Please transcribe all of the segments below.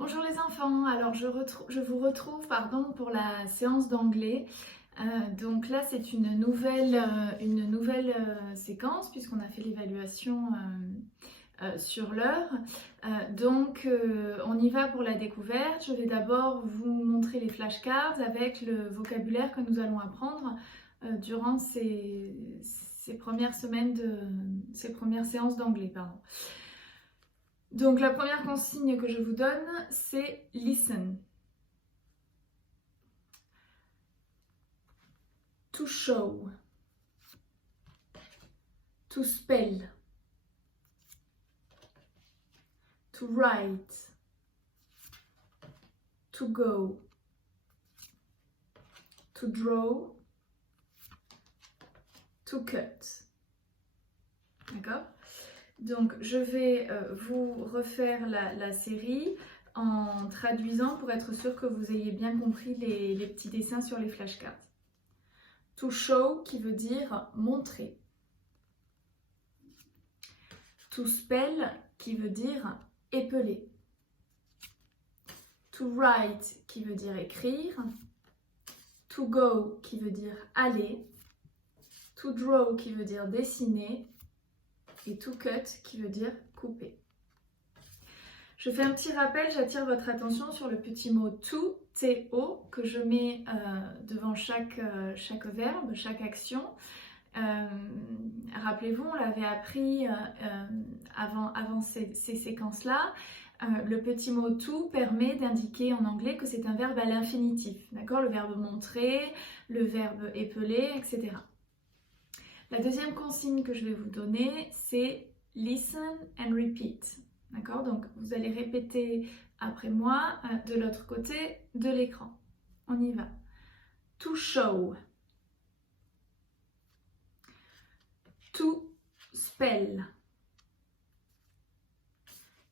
Bonjour les enfants, alors je vous retrouve pour la séance d'anglais. Donc là c'est une nouvelle séquence puisqu'on a fait l'évaluation sur l'heure. On y va pour la découverte. Je vais d'abord vous montrer les flashcards avec le vocabulaire que nous allons apprendre durant ces premières séances d'anglais. Donc la première consigne que je vous donne, c'est listen. To show. To spell. To write. To go. To draw. To cut. D'accord ? Donc je vais vous refaire la série en traduisant pour être sûr que vous ayez bien compris les petits dessins sur les flashcards. To show qui veut dire montrer. To spell qui veut dire épeler. To write qui veut dire écrire. To go qui veut dire aller. To draw qui veut dire dessiner. Et to cut qui veut dire couper. Je fais un petit rappel, j'attire votre attention sur le petit mot to, T-O, que je mets devant chaque verbe, chaque action. Rappelez-vous, on l'avait appris avant ces séquences-là. Le petit mot to permet d'indiquer en anglais que c'est un verbe à l'infinitif. D'accord ? Le verbe montrer, le verbe épeler, etc. La deuxième consigne que je vais vous donner, c'est listen and repeat. D'accord ? Donc, vous allez répéter après moi de l'autre côté de l'écran. On y va. To show. To spell.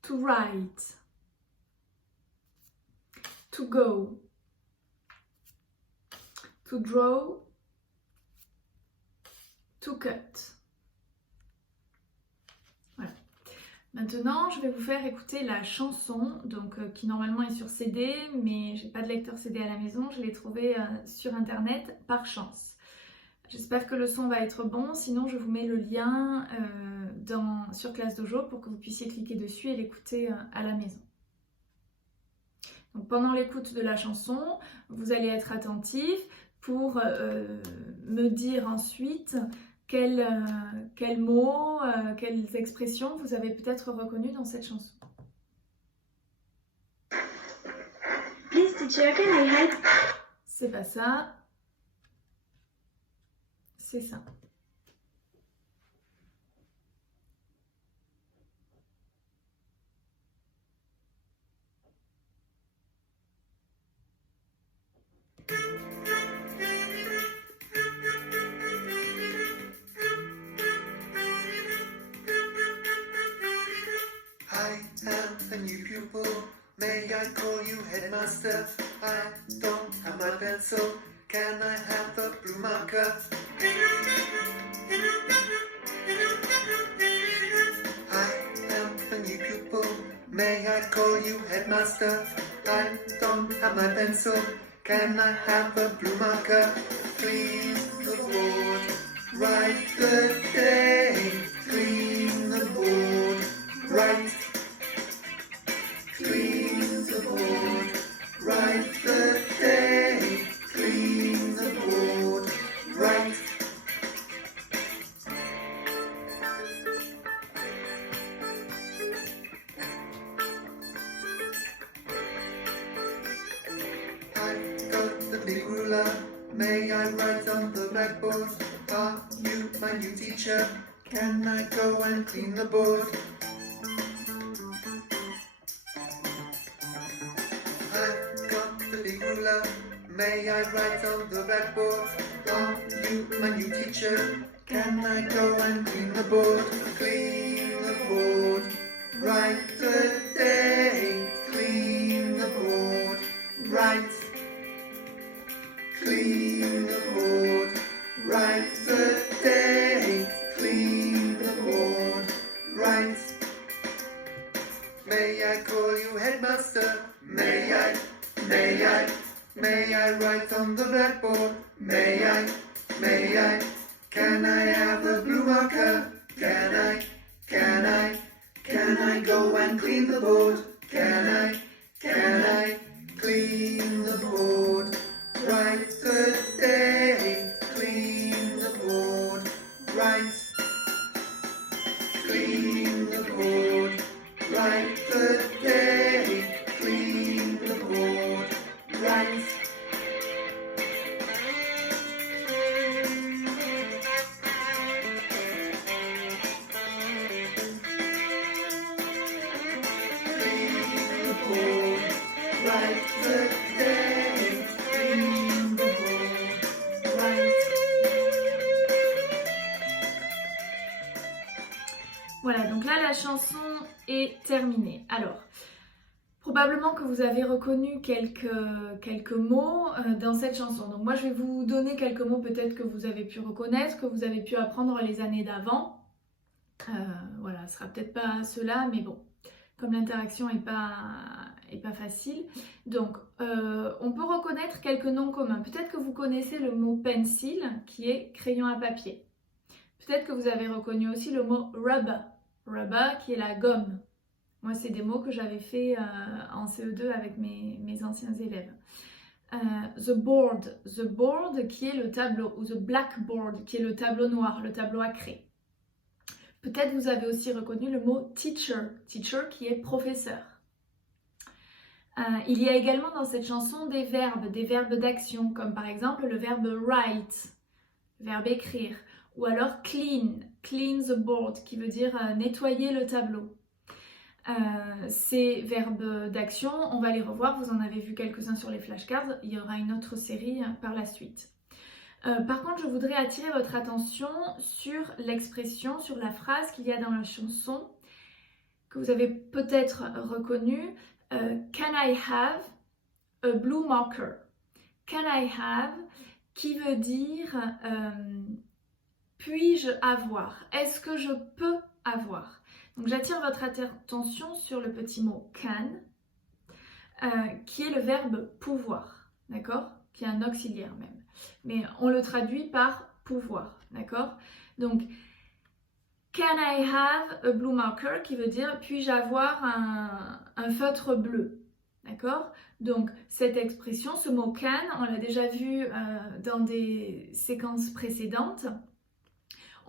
To write. To go. To draw. To cut. Voilà. Maintenant, je vais vous faire écouter la chanson, qui normalement est sur CD, mais j'ai pas de lecteur CD à la maison, je l'ai trouvée sur internet par chance. J'espère que le son va être bon, sinon je vous mets le lien sur Classe Dojo pour que vous puissiez cliquer dessus et l'écouter à la maison. Donc, pendant l'écoute de la chanson, vous allez être attentif pour me dire ensuite quels mots, quelles expressions vous avez peut-être reconnues dans cette chanson. Please teacher, can I help? C'est pas ça. C'est ça. I am a new pupil. May I call you headmaster? I don't have my pencil. Can I have a blue marker? I am a new pupil. May I call you headmaster? I don't have my pencil. Can I have a blue marker? Clean the board. Write the day. Clean the board. Write. Clean the board. Write the day. Clean the board. Write. I've got the big ruler. May I write on the blackboard? Are you my new teacher? Can I go and clean the board? I've got the big ruler. May I write on the blackboard? Are you my new teacher? Can I go and clean the board? Clean the board. Write the day. Clean the board. Write. Clean the board. Write the day. Clean the board. Write. May I I call you headmaster? May I write on the blackboard? May I, can I have a blue marker? Can I go and clean the board? Can I clean the board? Write the day, clean the board, write, clean the board, write the day, clean the board, write. Voilà, donc là la chanson est terminée. Alors, probablement que vous avez reconnu quelques mots dans cette chanson. Donc moi je vais vous donner quelques mots peut-être que vous avez pu reconnaître, que vous avez pu apprendre les années d'avant. Voilà, ce sera peut-être pas cela, mais bon, comme l'interaction est pas facile. Donc on peut reconnaître quelques noms communs. Peut-être que vous connaissez le mot pencil qui est crayon à papier. Peut-être que vous avez reconnu aussi le mot rubber, rubber qui est la gomme. Moi, c'est des mots que j'avais fait en CE2 avec mes anciens élèves. The board qui est le tableau, ou the blackboard qui est le tableau noir, le tableau à craie. Peut-être vous avez aussi reconnu le mot teacher, teacher qui est professeur. Il y a également dans cette chanson des verbes d'action, comme par exemple le verbe write, le verbe écrire. Ou alors clean the board, qui veut dire nettoyer le tableau. Ces verbes d'action, on va les revoir, vous en avez vu quelques-uns sur les flashcards, il y aura une autre série par la suite. Par contre, je voudrais attirer votre attention sur l'expression, sur la phrase qu'il y a dans la chanson, que vous avez peut-être reconnue. Can I have a blue marker? Can I have, qui veut dire... puis-je avoir? Est-ce que je peux avoir? Donc j'attire votre attention sur le petit mot can, qui est le verbe pouvoir, d'accord? Qui est un auxiliaire même. Mais on le traduit par pouvoir, d'accord? Donc, can I have a blue marker? Qui veut dire, puis-je avoir un feutre bleu? D'accord? Donc, cette expression, ce mot can, on l'a déjà vu dans des séquences précédentes.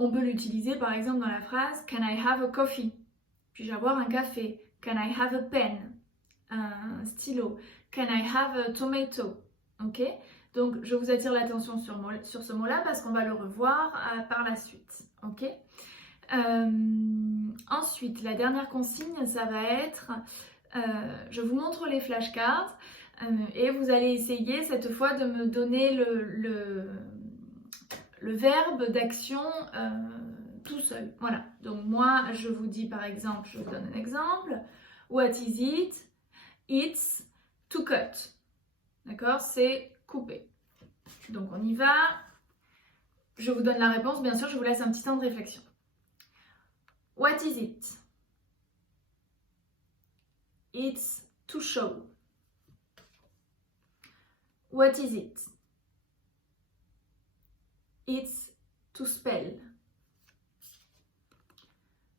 On peut l'utiliser par exemple dans la phrase Can I have a coffee? Puis-je avoir un café? Can I have a pen? Un stylo? Can I have a tomato? Ok? Donc je vous attire l'attention sur ce mot-là parce qu'on va le revoir par la suite. Ok? Ensuite, la dernière consigne, ça va être je vous montre les flashcards et vous allez essayer cette fois de me donner le verbe d'action tout seul. Voilà. Donc moi, je vous dis par exemple, je vous donne un exemple. What is it? It's to cut. D'accord? C'est couper. Donc on y va. Je vous donne la réponse. Bien sûr, je vous laisse un petit temps de réflexion. What is it? It's to show. What is it? It's to spell.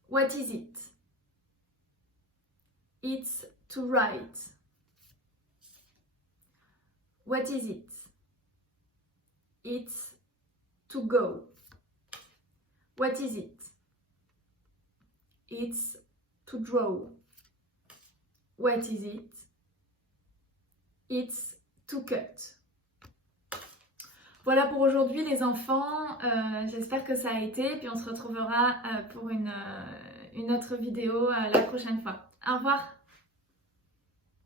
What is it? It's to write. What is it? It's to go. What is it? It's to draw. What is it? It's to cut. Voilà pour aujourd'hui les enfants, j'espère que ça a été, puis on se retrouvera pour une autre vidéo la prochaine fois. Au revoir!